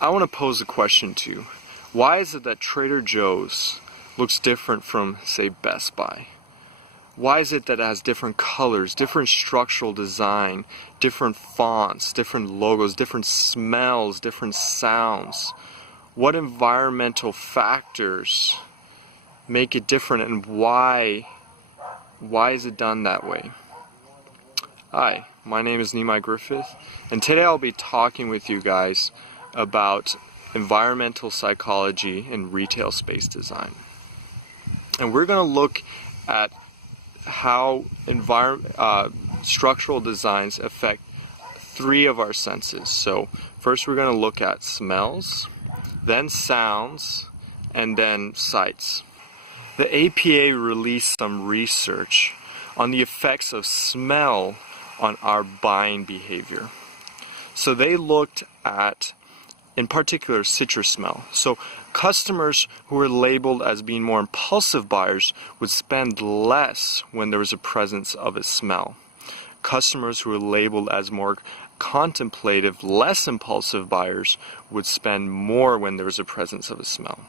I want to pose a question to you. Why is it that Trader Joe's looks different from, say, Best Buy? Why is it that it has different colors, different structural design, different fonts, different logos, different smells, different sounds? What environmental factors make it different, and why is it done that way? Hi, my name is Nimai Griffith, and today I'll be talking with you guys about environmental psychology in retail space design. And we're going to look at how structural designs affect three of our senses. So first we're going to look at smells, then sounds, and then sights. The APA released some research on the effects of smell on our buying behavior. So they looked at, in particular, citrus smell. So customers who were labeled as being more impulsive buyers would spend less when there was a presence of a smell. Customers who were labeled as more contemplative, less impulsive buyers would spend more when there was a presence of a smell.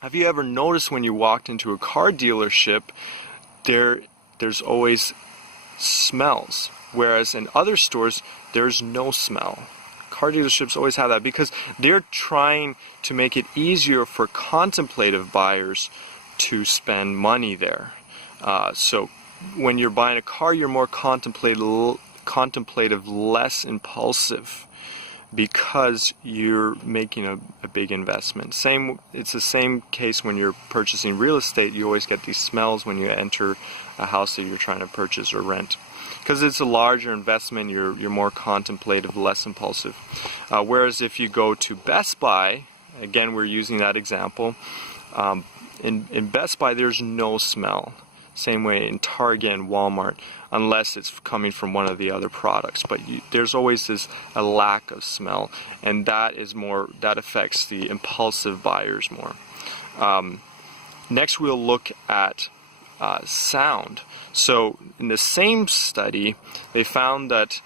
Have you ever noticed when you walked into a car dealership, there's always smells, whereas in other stores there's no smell? Car dealerships always have that because they're trying to make it easier for contemplative buyers to spend money there. So when you're buying a car, you're more contemplative, less impulsive, because you're making a big investment. It's the same case when you're purchasing real estate. You always get these smells when you enter a house that you're trying to purchase or rent. Because it's a larger investment, you're more contemplative, less impulsive. Whereas if you go to Best Buy, again we're using that example, in Best Buy there's no smell. Same way in Target and Walmart, unless it's coming from one of the other products. But there's always a lack of smell, and that affects the impulsive buyers more. Next we'll look at sound. So in the same study, they found that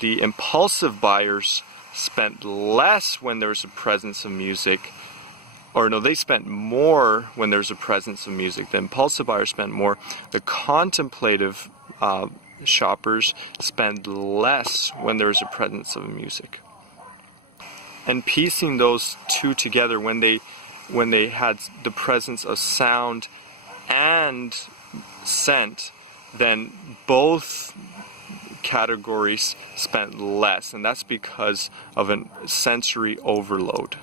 the impulsive buyers spent less when there was a presence of music, they spent more when there's a presence of music. The impulsive buyers spent more. The contemplative shoppers spend less when there's a presence of music. And piecing those two together, when they had the presence of sound and scent, then both categories spent less, and that's because of a sensory overload.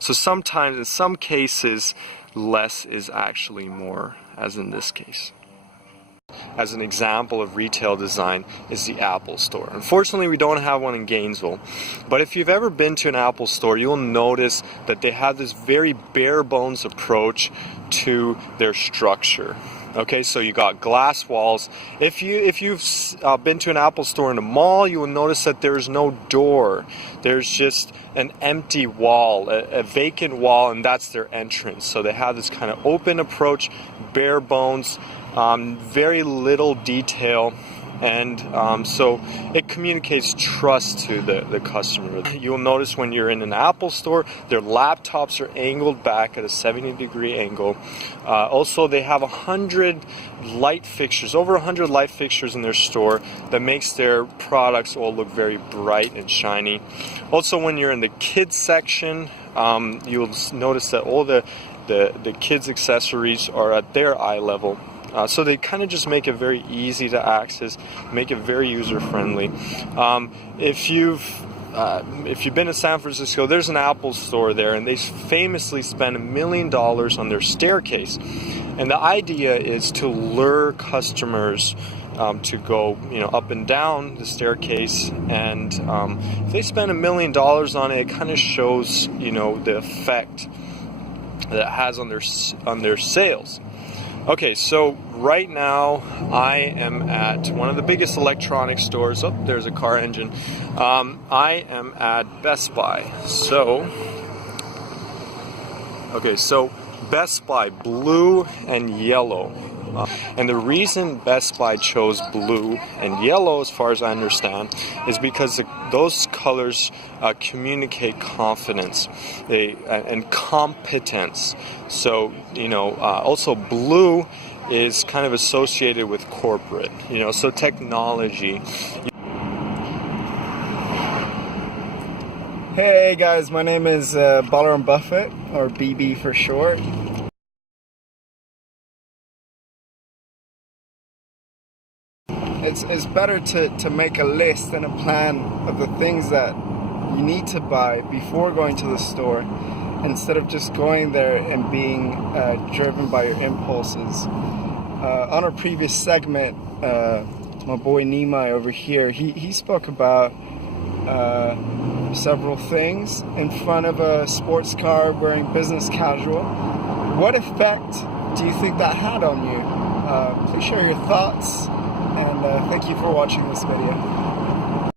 So sometimes, in some cases, less is actually more, as in this case. As an example of retail design is the Apple Store. Unfortunately, we don't have one in Gainesville, but if you've ever been to an Apple Store, you'll notice that they have this very bare bones approach to their structure. Okay, so you got glass walls. If you've been to an Apple Store in a mall, you will notice that there's no door. There's just an empty wall, a vacant wall, and that's their entrance. So they have this kind of open approach, bare bones, very little detail, and so it communicates trust to the customer. You'll notice when you're in an Apple Store, their laptops are angled back at a 70-degree angle. Also, they have 100 light fixtures, over 100 light fixtures in their store that makes their products all look very bright and shiny. Also, when you're in the kids section, you'll notice that all the kids' accessories are at their eye level. So they kind of just make it very easy to access, make it very user-friendly. If you've been to San Francisco, there's an Apple Store there, and they famously spend $1 million on their staircase. And the idea is to lure customers to go, up and down the staircase. And if they spend $1 million on it, it kind of shows, the effect that it has on their sales. Okay, so right now I am at one of the biggest electronics stores. Oh, there's a car engine. I am at Best Buy. So Best Buy, blue and yellow. And the reason Best Buy chose blue and yellow, as far as I understand, is because those colors communicate confidence and competence. So, also blue is kind of associated with corporate, so technology. Hey guys, my name is Balaram Buffett, or BB for short. It's better to make a list and a plan of the things that you need to buy before going to the store, instead of just going there and being driven by your impulses. On our previous segment, my boy Nimai over here, he spoke about several things in front of a sports car wearing business casual. What effect do you think that had on you? Please share your thoughts, and thank you for watching this video.